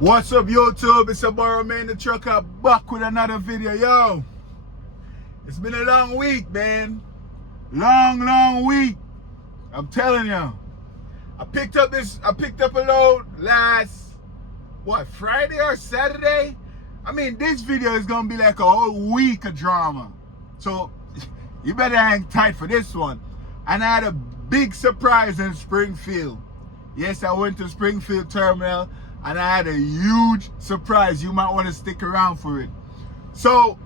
What's up, YouTube? It's a Borrow Man the Trucker back with another video. Yo, it's been a long week, man. Long week. I'm telling you. I picked up a load last Friday or Saturday? I mean, this video is gonna be like a whole week of drama. So you better hang tight for this one. And I had a big surprise in Springfield. Yes, I went to Springfield Terminal and I had a huge surprise. You might want to stick around for it. So,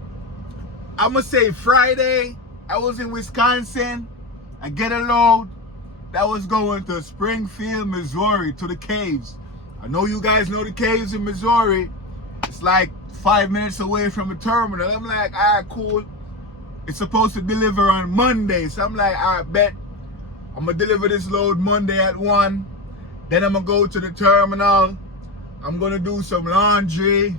I'm going to say Friday, I was in Wisconsin. I get a load that was going to Springfield, Missouri, to the caves. I know you guys know the caves in Missouri. It's like 5 minutes away from the terminal. I'm like, all right, cool. It's supposed to deliver on Monday. So I'm like, all right, bet. I'm going to deliver this load Monday at 1. Then I'm going to go to the terminal. I'm going to do some laundry.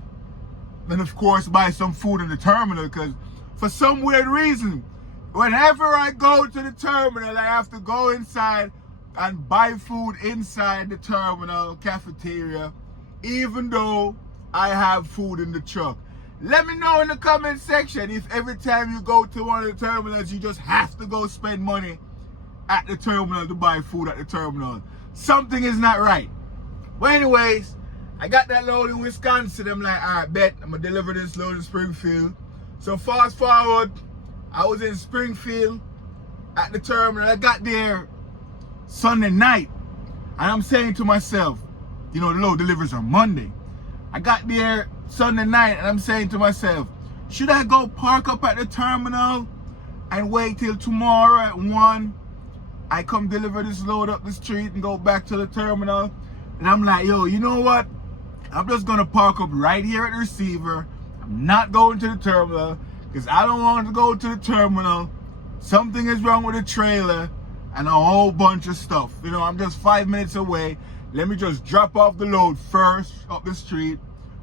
And of course, buy some food in the terminal. Because for some weird reason, whenever I go to the terminal, I have to go inside and buy food inside the terminal cafeteria. Even though I have food in the truck. Let me know in the comment section if every time you go to one of the terminals, you just have to go spend money at the terminal to buy food at the terminal. Something is not right. But anyways, I got that load in Wisconsin. I'm like, all right, bet. I'm going to deliver this load in Springfield. So fast forward, I was in Springfield at the terminal. I got there Sunday night. And I'm saying to myself, you know, the load delivers on Monday. I got there Sunday night and I'm saying to myself, should I go park up at the terminal and wait till tomorrow at 1? I come deliver this load up the street and go back to the terminal. And I'm like, yo, you know what? I'm just going to park up right here at the receiver. I'm not going to the terminal because I don't want to go to the terminal. Something is wrong with the trailer and a whole bunch of stuff. You know, I'm just 5 minutes away. Let me just drop off the load first up the street.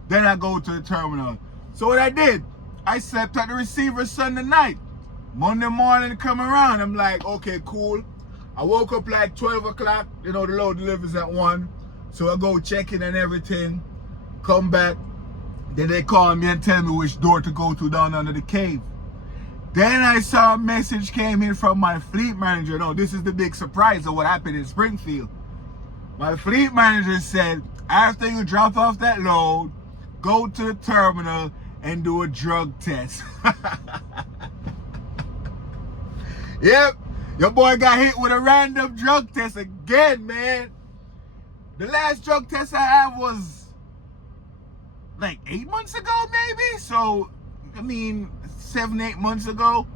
Then I go to the terminal. So what I did, I slept at the receiver Sunday night. Monday morning come around, I'm like, okay, cool. I woke up like 12 o'clock. You know, the load delivers at 1. So I go check in and everything. Come back. Then they call me and tell me which door to go to down under the cave. Then I saw a message came in from my fleet manager. No, this is the big surprise of what happened in Springfield. My fleet manager said, after you drop off that load, go to the terminal and do a drug test. Yep, your boy got hit with a random drug test again, man. The last drug test I had was like 8 months ago, maybe. So, I mean, 7-8 months ago.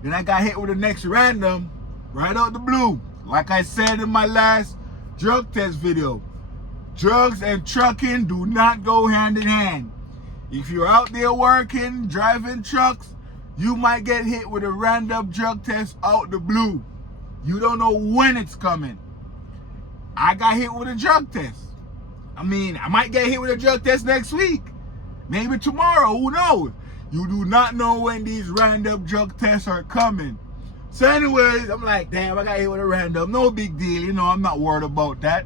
Then I got hit with the next random right out the blue. Like I said in my last drug test video, drugs and trucking do not go hand in hand. If you're out there working, driving trucks, you might get hit with a random drug test out the blue. You don't know when it's coming. I got hit with a drug test. I mean, I might get hit with a drug test next week. Maybe tomorrow, who knows? You do not know when these random drug tests are coming. So anyways, I'm like, damn, I got hit with a random. No big deal, you know, I'm not worried about that.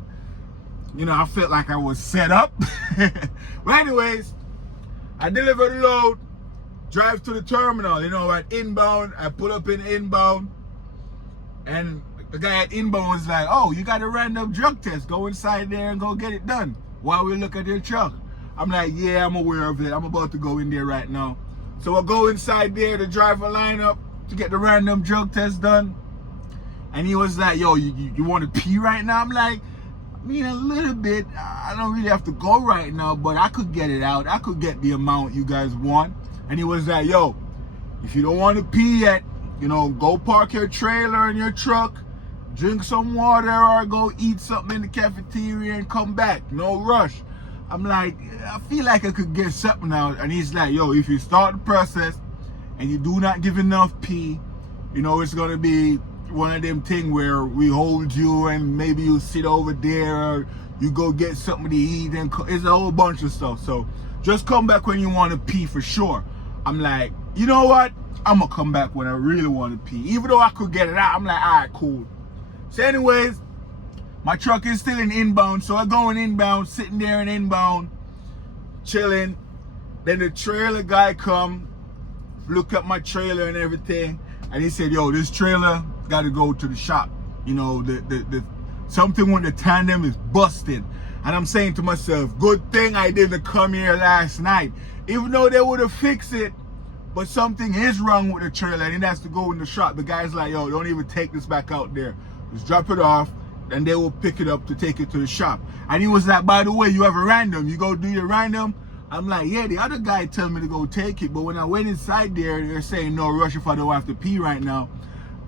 You know, I felt like I was set up. But anyways, I delivered the load, drive to the terminal, you know, at inbound. I pull up in inbound. And the guy at inbound was like, oh, you got a random drug test. Go inside there and go get it done while we look at your truck. I'm like, yeah, I'm aware of it. I'm about to go in there right now. So I go inside there, the driver line up to get the random drug test done. And he was like, yo, you want to pee right now? I'm like, I mean, a little bit. I don't really have to go right now, but I could get it out. I could get the amount you guys want. And he was like, yo, if you don't want to pee yet, you know, go park your trailer in your truck, drink some water, or go eat something in the cafeteria and come back. No rush. I'm like, I feel like I could get something out. And he's like, yo, if you start the process and you do not give enough pee, you know, it's going to be one of them things where we hold you and maybe you sit over there or you go get something to eat. And it's a whole bunch of stuff. So just come back when you want to pee for sure. I'm like, you know what? I'm going to come back when I really want to pee. Even though I could get it out, I'm like, all right, cool. So anyways, my truck is still in inbound. So I go in inbound, sitting there in inbound. chilling. Then the trailer guy come, look at my trailer and everything, and he said, yo, this trailer got to go to the shop. You know, the something with the tandem is busted. And I'm saying to myself, good thing I didn't come here last night. Even though they would have fixed it, but something is wrong with the trailer and it has to go in the shop. The guy's like, yo, don't even take this back out there. Just drop it off and they will pick it up to take it to the shop. And he was like, by the way, you have a random. You go do your random? I'm like, yeah, the other guy told me to go take it. But when I went inside there, they're saying, no, rush if I don't have to pee right now.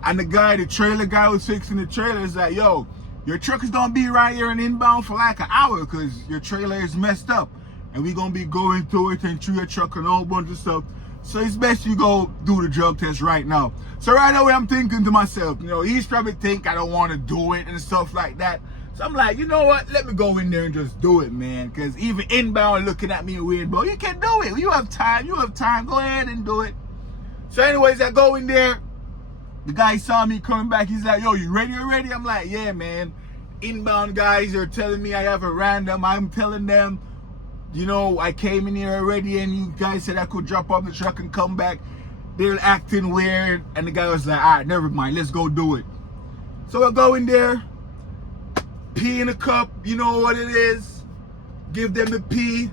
And the trailer guy was fixing the trailer is like, yo, your truck is gonna be right here and inbound for like an hour because your trailer is messed up. And we're gonna be going through it and through your truck and a whole bunch of stuff. So it's best you go do the drug test right now. So right away I'm thinking to myself, you know, he's probably think I don't want to do it and stuff like that. So I'm like, you know what? Let me go in there and just do it, man. Because even inbound looking at me weird, bro. You can do it. You have time. You have time. Go ahead and do it. So anyways, I go in there. The guy saw me coming back. He's like, yo, you ready already? I'm like, yeah, man. Inbound guys are telling me I have a random. I'm telling them, you know, I came in here already and you guys said I could drop off the truck and come back. They're acting weird. And the guy was like, all right, never mind. Let's go do it. So I go in there, pee in a cup. You know what it is. Give them the pee.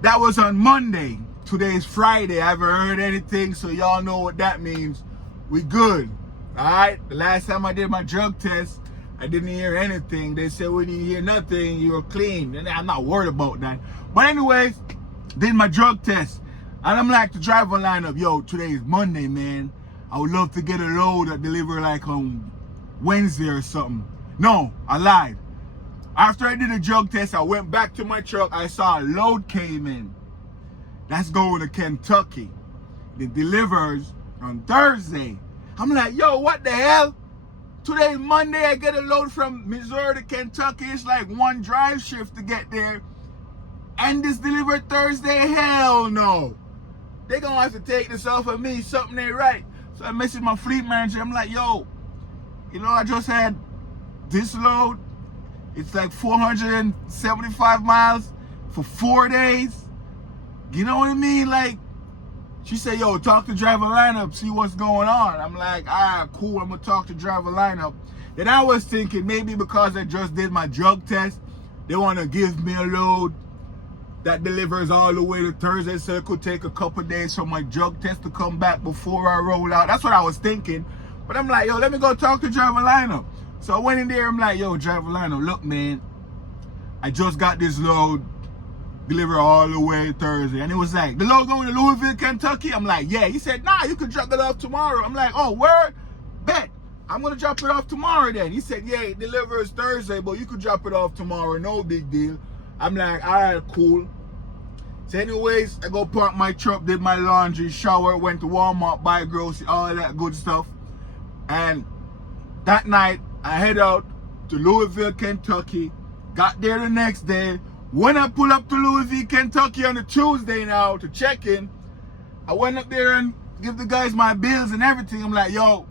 That was on Monday. Today's Friday. I haven't heard anything, so y'all know what that means. We good. All right? The last time I did my drug test, I didn't hear anything. They said when you hear nothing, you're clean. And I'm not worried about that. But anyways, did my drug test. And I'm like, the driver lineup, yo, today is Monday, man. I would love to get a load that deliver like on Wednesday or something. No, I lied. After I did a drug test, I went back to my truck. I saw a load came in. That's going to Kentucky. It delivers on Thursday. I'm like, yo, what the hell? Today, Monday, I get a load from Missouri to Kentucky. It's like one drive shift to get there. And this delivered Thursday? Hell no. They're going to have to take this off of me. Something ain't right. So I messaged my fleet manager. I'm like, yo, you know, I just had this load. It's like 475 miles for 4 days. You know what I mean? Like, she said, yo, talk to driver lineup, see what's going on. I'm like, all right, cool, I'm gonna talk to driver lineup. Then I was thinking maybe because I just did my drug test, they wanna give me a load that delivers all the way to Thursday, so it could take a couple days for my drug test to come back before I roll out. That's what I was thinking. But I'm like, yo, let me go talk to driver lineup. So I went in there, I'm like, yo, driver lineup, look, man, I just got this load, deliver all the way Thursday. And it was like, the load going to Louisville, Kentucky? I'm like, yeah. He said, nah, you can drop it off tomorrow. I'm like, oh, word? Bet. I'm going to drop it off tomorrow then. He said, yeah, it delivers Thursday, but you could drop it off tomorrow. No big deal. I'm like, all right, cool. So anyways, I go park my truck, did my laundry, shower, went to Walmart, buy groceries, all that good stuff. And that night, I head out to Louisville, Kentucky. Got there the next day. When I pull up to Louisville, Kentucky on a Tuesday now to check in, I went up there and give the guys my bills and everything. I'm like, yo,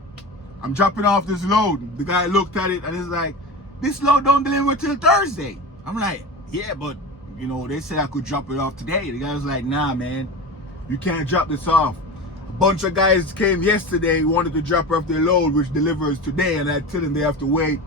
I'm dropping off this load. The guy looked at it and he's like, this load don't deliver till Thursday. I'm like, yeah, but, you know, they said I could drop it off today. The guy was like, nah, man, you can't drop this off. A bunch of guys came yesterday, wanted to drop off their load, which delivers today, and I told them they have to wait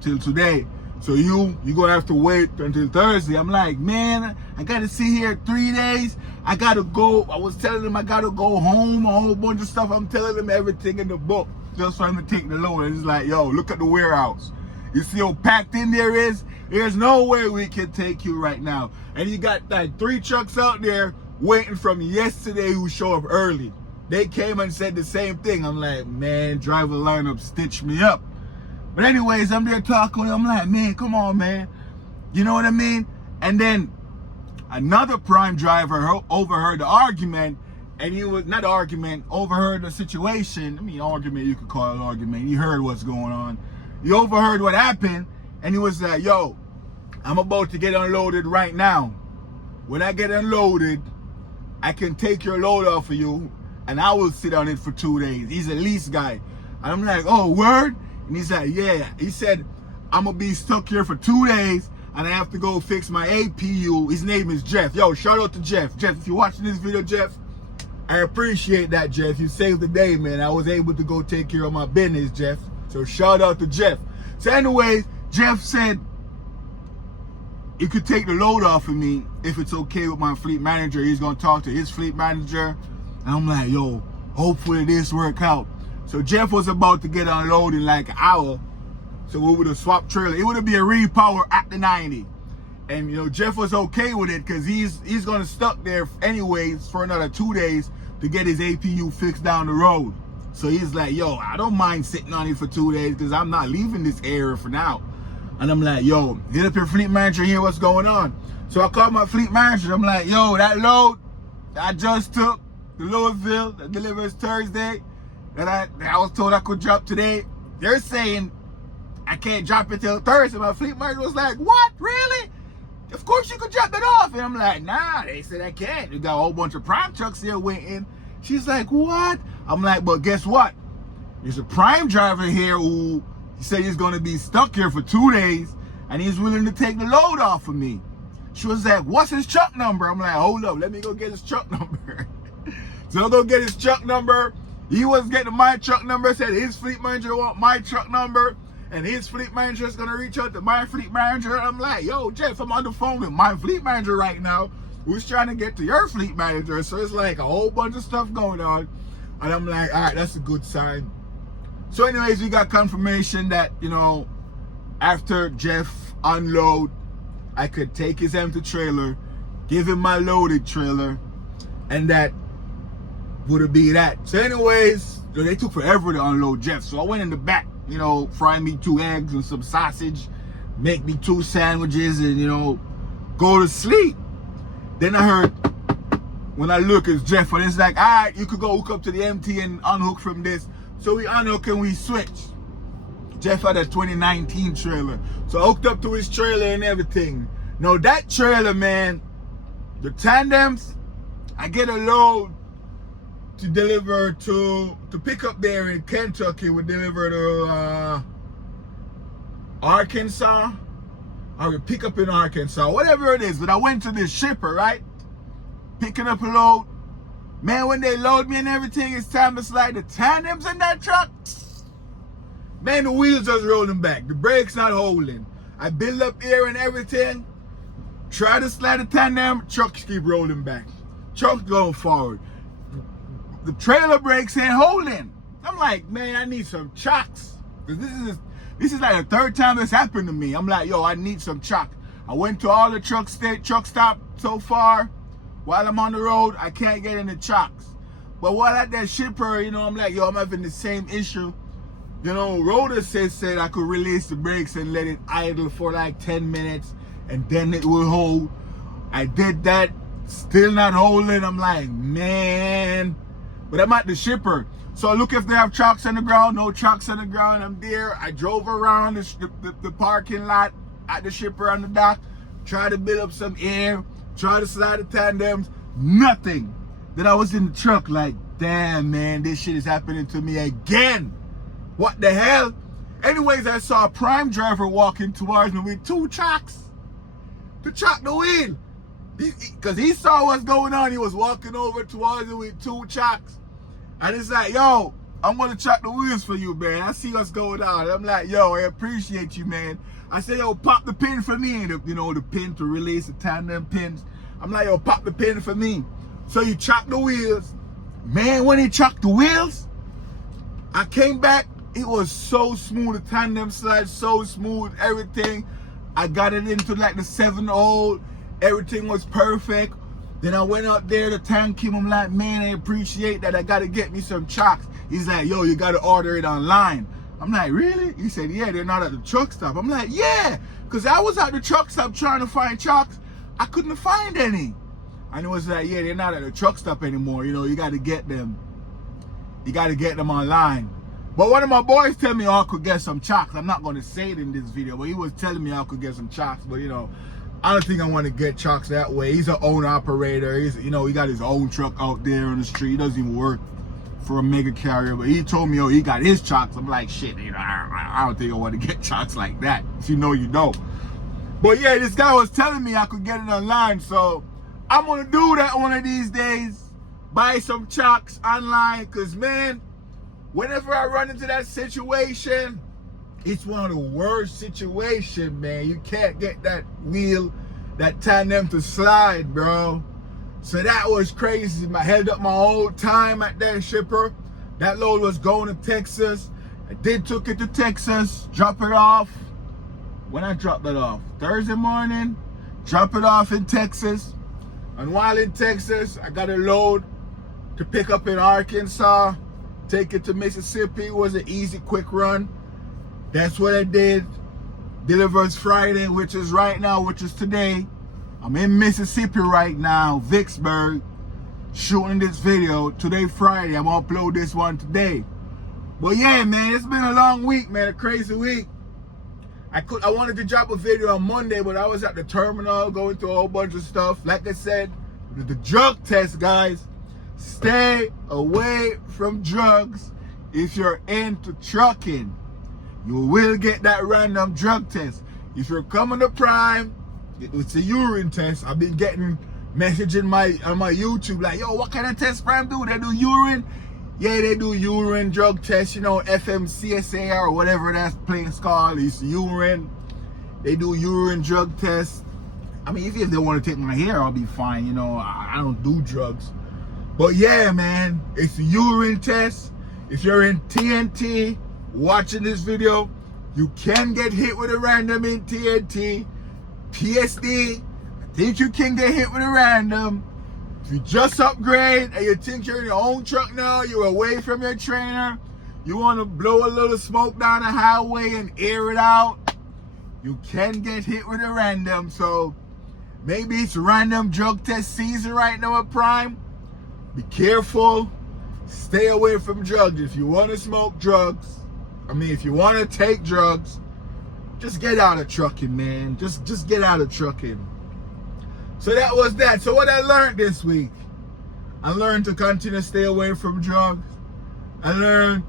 till today. So you're gonna have to wait until Thursday. I'm like, man, I gotta sit here 3 days. I gotta go. I was telling them I gotta go home, a whole bunch of stuff. I'm telling them everything in the book just for him to take the load. And it's like, yo, look at the warehouse. You see how packed in there is? There's no way we can take you right now. And you got like 3 trucks out there waiting from yesterday who show up early. They came and said the same thing. I'm like, man, driver lineup stitched me up. But anyways, I'm there talking. I'm like, man, come on, man. You know what I mean? And then another prime driver overheard the argument, and he was, not argument, overheard the situation. I mean, argument, you could call it argument. He heard what's going on. He overheard what happened, and he was like, yo, I'm about to get unloaded right now. When I get unloaded, I can take your load off of you, and I will sit on it for 2 days. He's a lease guy. And I'm like, oh, word? And he's like, yeah. He said, I'm going to be stuck here for 2 days. and I have to go fix my APU. His name is Jeff. Yo, shout out to Jeff. Jeff, if you're watching this video, Jeff, I appreciate that, Jeff. You saved the day, man. I was able to go take care of my business, Jeff. So shout out to Jeff. So anyways, Jeff said he could take the load off of me if it's okay with my fleet manager. He's gonna talk to his fleet manager. And I'm like, yo, hopefully this work out. So Jeff was about to get unloaded in like an hour. So we would have swapped trailer. It would be a repower at the 90. And you know, Jeff was okay with it because he's gonna stuck there anyways for another 2 days to get his APU fixed down the road. So he's like, yo, I don't mind sitting on it for 2 days because I'm not leaving this area for now. And I'm like, yo, hit up your fleet manager, hear what's going on. So I called my fleet manager. I'm like, yo, that load I just took to Louisville that delivers Thursday that I was told I could drop today. They're saying I can't drop it till Thursday. My fleet manager was like, what, really? Of course you could drop it off. And I'm like, nah, they said I can't. You got a whole bunch of prime trucks here waiting. She's like, what? I'm like, but guess what? There's a prime driver here who he said he's gonna be stuck here for 2 days and he's willing to take the load off of me. She was like, what's his truck number? I'm like, hold up, let me go get his truck number. So I go get his truck number. He was getting my truck number, said his fleet manager want my truck number, and his fleet manager is gonna reach out to my fleet manager. I'm like, yo, Jeff, I'm on the phone with my fleet manager right now, who's trying to get to your fleet manager. So it's like a whole bunch of stuff going on. And I'm like, all right, that's a good sign. So anyways, we got confirmation that, you know, after Jeff unload, I could take his empty trailer, give him my loaded trailer, and that would be that. So anyways, they took forever to unload Jeff. So I went in the back, you know, fry me 2 eggs and some sausage, make me 2 sandwiches, and, you know, go to sleep. Then I heard, when I look, it's Jeff, and it's like, all right, you could go hook up to the MT and unhook from this. So we unhook and we switch. Jeff had a 2019 trailer. So I hooked up to his trailer and everything. Now that trailer, man, the tandems, I get a load to deliver to pick up there in Kentucky. We deliver to Arkansas. I would pick up in Arkansas, whatever it is. But I went to this shipper, right? Picking up a load. Man, when they load me and everything, it's time to slide the tandems in that truck. Man, the wheels just rolling back. The brakes not holding. I build up air and everything. Try to slide the tandem, trucks keep rolling back. Trucks going forward. The trailer brakes ain't holding. I'm like, man, I need some chocks. This is like the 3rd time this happened to me. I'm like, yo, I need some chocks. I went to all the truck stop so far. While I'm on the road, I can't get any chocks. But while at that shipper, you know, I'm like, yo, I'm having the same issue. You know, Rhoda said I could release the brakes and let it idle for like 10 minutes and then it will hold. I did that, still not holding. I'm like, man. But I'm at the shipper. So I look if they have chocks on the ground. No chocks on the ground. I'm there. I drove around the parking lot at the shipper on the dock. Try to build up some air. Try to slide the tandems. Nothing. Then I was in the truck like, damn, man, this shit is happening to me again. What the hell? Anyways, I saw a prime driver walking towards me with 2 chocks to chock the wheel. Because he saw what's going on. He was walking over towards me with 2 chocks. And it's like, yo, I'm going to chock the wheels for you, man. I see what's going on. I'm like, yo, I appreciate you, man. I said, yo, pop the pin for me. And you know, the pin to release the tandem pins. I'm like, yo, pop the pin for me. So you chock the wheels. Man, when he chocked the wheels, I came back. It was so smooth. The tandem slide so smooth. Everything. I got it into like the 7-hole. Everything was perfect. Then I went out there to thank him. I'm like, man, I appreciate that. I got to get me some chocks. He's like, yo, you got to order it online. I'm like, really? He said, yeah, they're not at the truck stop. I'm like, yeah, because I was at the truck stop trying to find chocks. I couldn't find any. And it was like, yeah, they're not at the truck stop anymore. You know, you got to get them. You got to get them online. But one of my boys tell me I could get some chocks. I'm not going to say it in this video, but he was telling me I could get some chocks. But, you know, I don't think I want to get chocks that way. He's an owner operator. He's, you know, he got his own truck out there on the street. He doesn't even work for a mega carrier. But he told me, oh, he got his chocks. I'm like, shit, you know, I don't think I want to get chocks like that. If you know, you know. But yeah, this guy was telling me I could get it online, so I'm gonna do that one of these days. Buy some chocks online, cause man, whenever I run into that situation, it's one of the worst situations, man. You can't get that wheel, that tandem to slide, bro. So that was crazy. I held up my whole time at that shipper. That load was going to Texas. I took it to Texas, drop it off. When I dropped it off, Thursday morning, drop it off in Texas. And while in Texas, I got a load to pick up in Arkansas, take it to Mississippi. It was an easy, quick run. That's what I did. Delivers Friday, which is right now, which is today. I'm in Mississippi right now, Vicksburg, shooting this video. Today, Friday. I'm gonna upload this one today. But yeah, man, it's been a long week, man, a crazy week. I wanted to drop a video on Monday, but I was at the terminal going through a whole bunch of stuff. Like I said, the drug test, guys. Stay away from drugs if you're into trucking. You will get that random drug test. If you're coming to Prime, it's a urine test. I've been getting messages on my YouTube like, yo, what kind of test Prime do? They do urine? Yeah, they do urine drug test, you know, FMCSA or whatever that place called. It's urine. They do urine drug test. I mean, if they want to take my hair, I'll be fine. You know, I don't do drugs. But yeah, man, it's a urine test. If you're in TNT watching this video, you can get hit with a random in TNT. PSD, I think you can get hit with a random. If you just upgrade and you think you're in your own truck now, you're away from your trainer, you want to blow a little smoke down the highway and air it out, you can get hit with a random. So maybe it's random drug test season right now at Prime. Be careful. Stay away from drugs. If you want to smoke drugs, if you want to take drugs, just get out of trucking, man. Just get out of trucking. So that was that. So what I learned this week, I learned to continue to stay away from drugs. I learned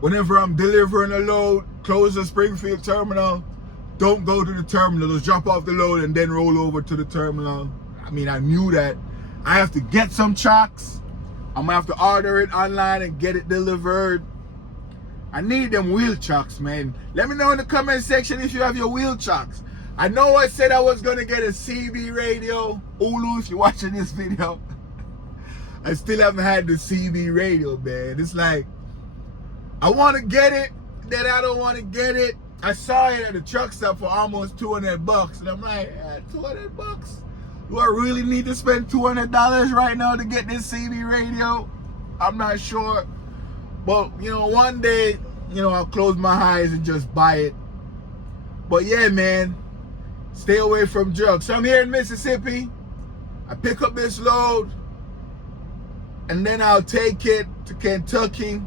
whenever I'm delivering a load, close the Springfield terminal, don't go to the terminal. Just drop off the load and then roll over to the terminal. I knew that. I have to get some chocks. I'm gonna have to order it online and get it delivered. I need them wheel chocks, man. Let me know in the comment section if you have your wheel chocks. I know I said I was gonna get a CB radio. Ulu, if you're watching this video. I still haven't had the CB radio, man. It's like, I wanna get it, then I don't wanna get it. I saw it at the truck stop for almost $200, and I'm like, $200? Do I really need to spend $200 right now to get this CB radio? I'm not sure. But, one day, I'll close my eyes and just buy it. But yeah, man, stay away from drugs. So I'm here in Mississippi. I pick up this load, and then I'll take it to Kentucky.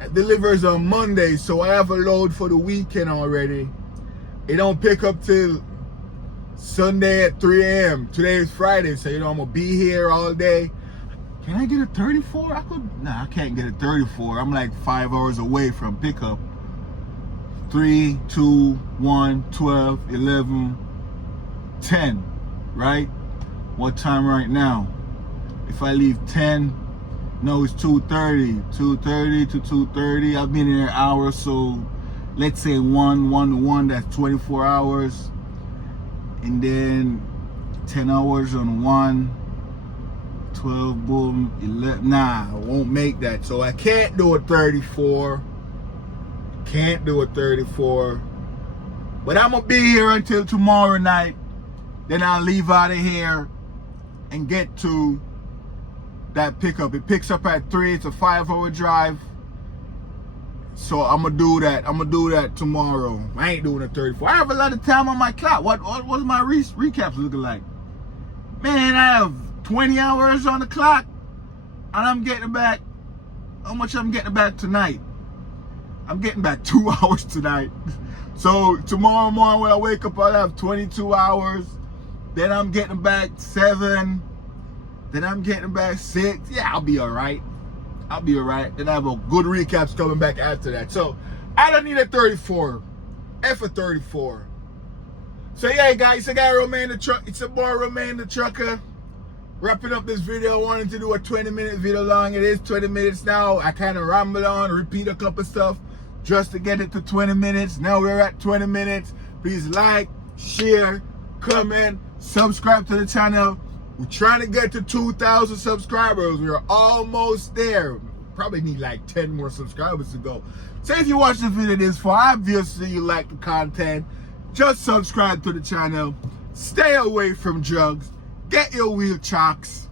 It delivers on Monday, so I have a load for the weekend already. It don't pick up till Sunday at 3 a.m. Today is Friday, so I'm gonna be here all day. Can I get a 34? I can't get a 34. I'm like 5 hours away from pickup. 3, 2, 1, 12, 11, 10, right? What time right now? If I leave 10, no, it's 2:30. 2:30 to 2:30. I've been here an hour, so let's say 1 to 1, that's 24 hours. And then 10 hours on 1, 12, boom, 11. Nah, I won't make that. So I can't do a 34. Can't do a 34. But I'm going to be here until tomorrow night. Then I'll leave out of here and get to that pickup. It picks up at 3. It's a 5-hour drive. So I'm gonna do that. I'm gonna do that tomorrow. I ain't doing a 34. I have a lot of time on my clock. What's my recaps looking like? Man, I have 20 hours on the clock, and I'm getting back. How much I'm getting back tonight? I'm getting back 2 hours tonight. So tomorrow morning when I wake up, I'll have 22 hours. Then I'm getting back 7. Then I'm getting back 6. Yeah, I'll be all right. I'll be all right. Then I have a good recaps coming back after that. So I don't need a 34. F a 34. So yeah, guys, it's a guy Romain the Truck. It's a boy Romain the Trucker. Wrapping up this video, I wanted to do a 20-minute video long. It is 20 minutes now. I kind of ramble on, repeat a couple stuff just to get it to 20 minutes. Now we're at 20 minutes. Please like, share, comment, subscribe to the channel. We're trying to get to 2,000 subscribers. We're almost there. Probably need like 10 more subscribers to go. So if you watch the video this far, obviously you like the content. Just subscribe to the channel. Stay away from drugs. Get your wheel chocks.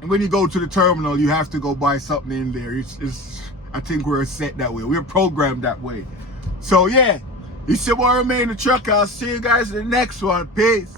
And when you go to the terminal, you have to go buy something in there. I think we're set that way. We're programmed that way. So yeah, it's your boy Romain the Trucker. I'll see you guys in the next one. Peace.